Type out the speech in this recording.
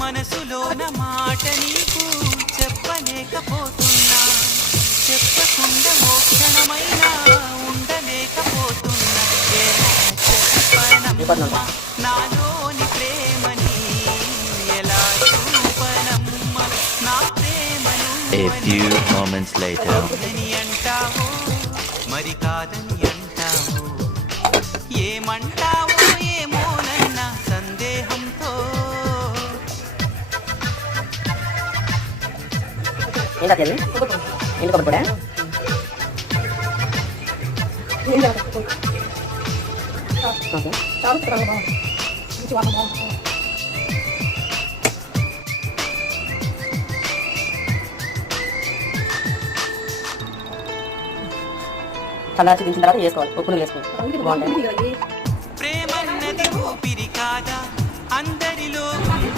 మనసులోన మాట నీకు చెప్పలేకపోతున్నా, చెప్పకుండా ఓ క్షణమైనా ఉండలేకపోతున్నా. చెప్పనమ్మా నాలోని ప్రేమని, ఎలా చూపనమ్మా నా ప్రేమను. A few moments later. కాదని అంటావో మరి కాదని అంటావో, ఏమంటావో ఏమోనన్న సందేహంతో. ఏంటది ఏంటి కొబ్బరి పొడా చల్లార్చి దించిన తర్వాత వేసుకోవాలి, ఉప్పును వేసుకోవాలి, బాగుంటుంది. ప్రేమన్నది ఊపిరి కాదా,